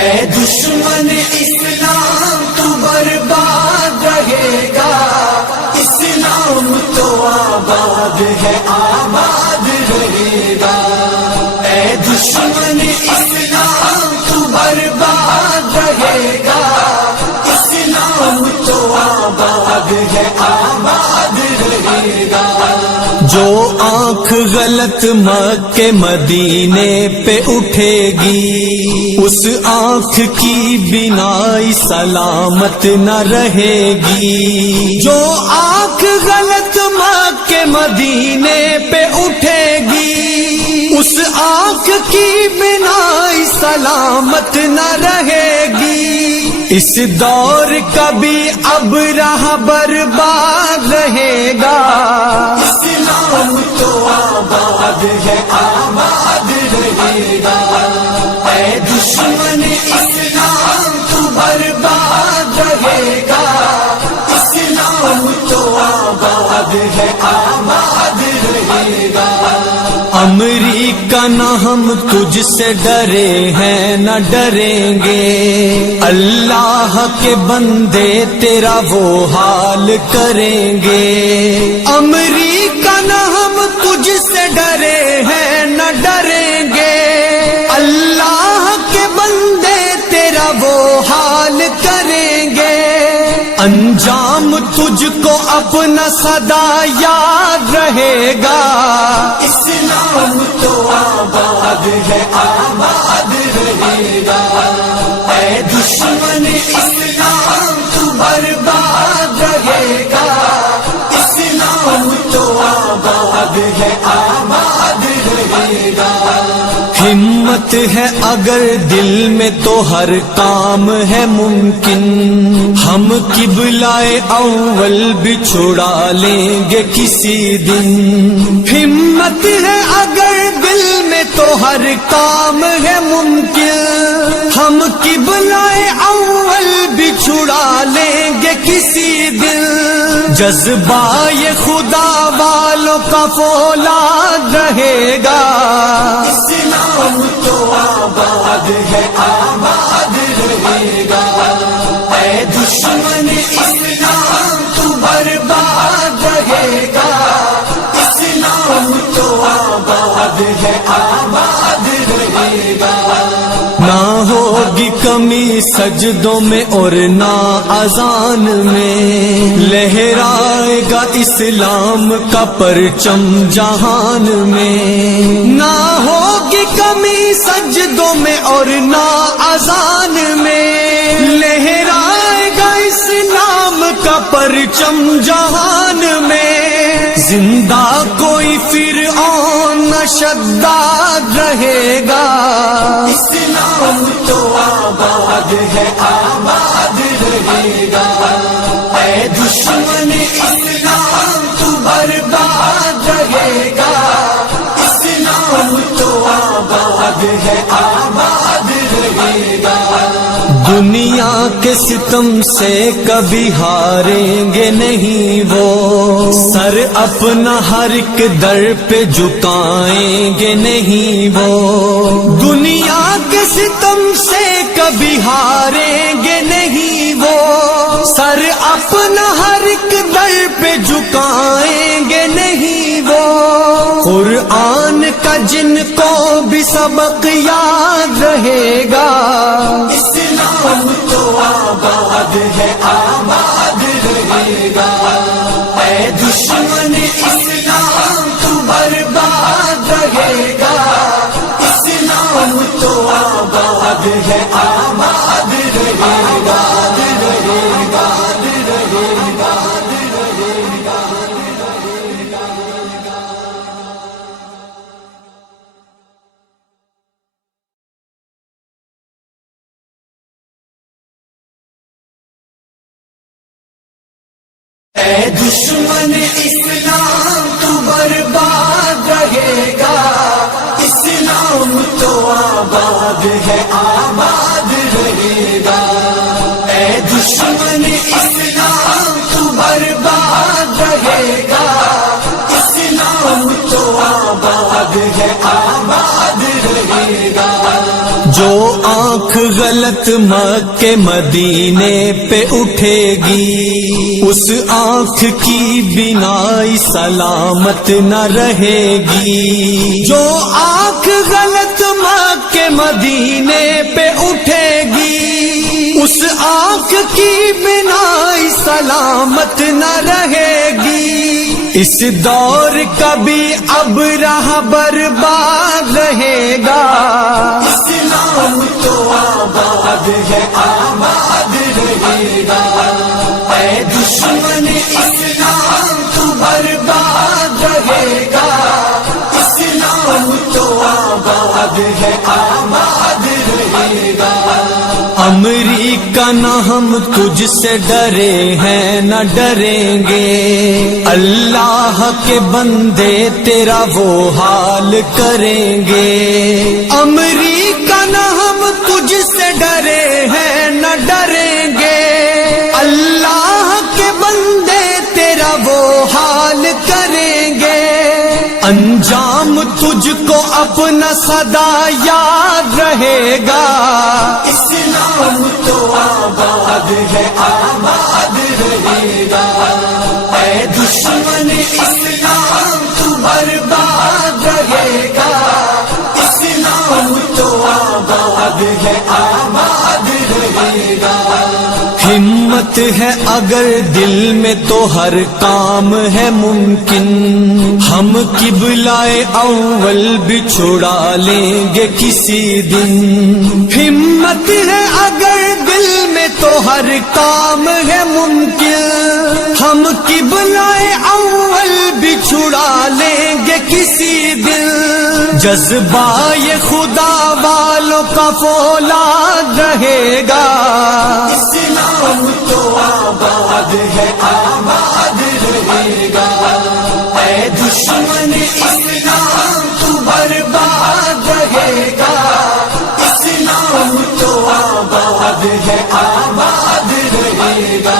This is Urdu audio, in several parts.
اے دشمن اسلام تو برباد رہے گا، اسلام تو آباد ہے آباد رہے گا۔ اے دشمن اسلام تو برباد رہے گا، اسلام تو آباد ہے آباد رہے گا۔ جو آنکھ غلط مکہ مدینے پہ اٹھے گی، اس آنکھ کی بینائی سلامت نہ رہے گی۔ جو آنکھ غلط مکہ مدینے پہ اٹھے گی، اس آنکھ کی بینائی سلامت نہ رہے گی۔ اس دور کا بھی اب راہ برباد رہے گا، اسلام تو آباد ہے آباد رہے گا۔ اے دشمن اسلام تو برباد رہے گا، اسلام تو آباد ہے آباد رہے گا۔ امریکہ نہ ہم تجھ سے ڈرے ہیں نہ ڈریں گے، اللہ کے بندے تیرا وہ حال کریں گے۔ امریکہ نہ ہم تجھ سے ڈرے ہیں نہ ڈریں گے، اللہ کے بندے تیرا وہ حال کریں گے۔ انجام تجھ کو اپنا سدا یاد رہے گا، اسلام تو آباد ہے آباد رہے گا۔ اے دشمن اسلام تو برباد رہے گا، اسلام تو آباد ہے آباد رہے گا۔ ہمت ہے اگر دل میں تو ہر کام ہے ممکن، ہم قبلہ اول بھی چھڑا لیں گے کسی دن۔ ہمت ہے اگر دل میں تو ہر کام ہے ممکن، ہم قبلہ اول بھی چھڑا لیں گے کسی دن۔ جذبہ یہ خدا والوں کا فولاد رہے گا، اسلام تو آباد ہے آباد رہے گا۔ اے دشمن اسلام تو برباد رہے گا، اسلام تو آباد ہے آباد رہے گا۔ نہ ہوگی کمی سجدوں میں اور نہ اذان میں، لہرائے گا اسلام کا پرچم جہان میں۔ نہ ہوگی کمی سجدوں میں اور نہ اذان میں، لہرائے گا اسلام کا پرچم جہان میں۔ زندہ کوئی فرعون نہ شداد رہے گا، اسلام تو آباد ہے آباد رہے گا۔ اے دشمن اسلام تو برباد رہے گا، اسلام تو آباد ہے آباد رہے گا۔ دنیا کے ستم سے کبھی ہاریں گے نہیں وہ، سر اپنا ہر ایک در پہ جھکائیں گے نہیں وہ۔ دنیا کے ستم سے کبھی ہاریں گے نہیں وہ، سر اپنا ہر ایک در پہ جھکائیں گے نہیں وہ۔ قرآن کا جن کو بھی سبق یاد رہے گا، اسلام تو آباد ہے آباد رہے گا۔ اے دشمن اسلام تو برباد رہے گا، اسلام تو آباد ہے آباد رہے گا۔ اے دشمن اسلام تو برباد رہے گا، اسلام تو آباد ہے آباد رہے گا۔ اے دشمن اسلام تو برباد رہے گا، اسلام تو آباد ہے آباد رہے گا۔ جو آنکھ غلط مکے مدینے پہ اٹھے گی اس آنکھ کی بینائی سلامت نہ رہے گی. جو آنکھ غلط مکے مدینے پہ اٹھے گی اس آنکھ کی بینائی سلامت نہ رہے گی. اس دور کا بھی اب راہ برباد رہے گا. اسلام تو آباد ہے آباد رہے گا. اے دشمن اسلام تو برباد رہے گا. اسلام تو آباد ہے آباد رہے گا. امریکہ نہ ہم تجھ سے ڈرے ہیں نہ ڈریں گے. اللہ کے بندے تیرا وہ حال کریں گے. امریکہ نہ ہم تجھ سے ڈرے ہیں نہ ڈریں گے. اللہ کے بندے تیرا وہ حال کریں گے. انجام تجھ کو اپنا سدا یاد رہے گا. اسلام تو آباد ہے آباد رہے گا. اے دشمن اسلام تو برباد رہے گا. اسلام تو آباد ہے آباد رہے گا. ہمت ہے اگر دل میں تو ہر کام ہے ممکن. ہم قبلہ اول بھی چھڑا لیں گے کسی دن. ہمت ہے اگر دل میں تو ہر کام ہے ممکن. ہم قبلہ اول بھی چھڑا لیں گے کسی دن. جذبہ یہ خدا والوں کا فولاد رہے گا. اسلام تو آباد ہے آباد رہے گا. اے دشمن اسلام تو برباد رہے گا. اسلام تو آباد ہے آباد رہے گا.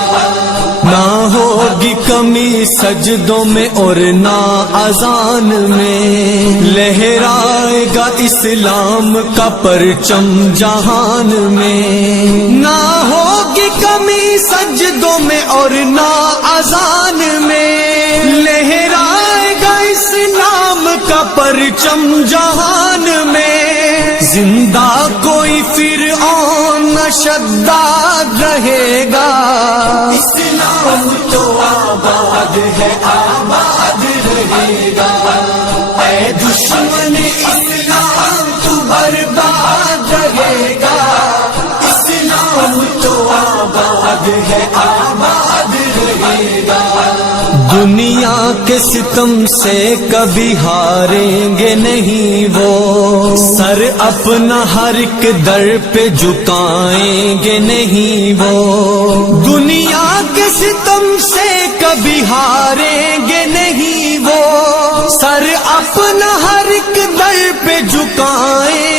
نہ ہوگی کمی سجدوں میں اور نہ اذان میں. لہرائے گا اسلام کا پرچم جہان میں. نہ ہوگی کمی سجدوں میں اور نہ اذان میں. لہرائے گا اسلام کا پرچم جہان میں. زندہ کوئی فرعون نہ شداد رہے گا. اسلام تو آباد ہے آباد رہے گا. اے دشمن اسلام تو برباد رہے گا. اسلام تو آباد ہے آباد رہے گا. دنیا کے ستم سے کبھی ہاریں گے نہیں وہ. سر اپنا ہر ایک در پہ جھکائیں گے نہیں وہ. دنیا کے ستم سے کبھی ہاریں گے نہیں وہ. سر اپنا ہر ایک در پہ جھکائیں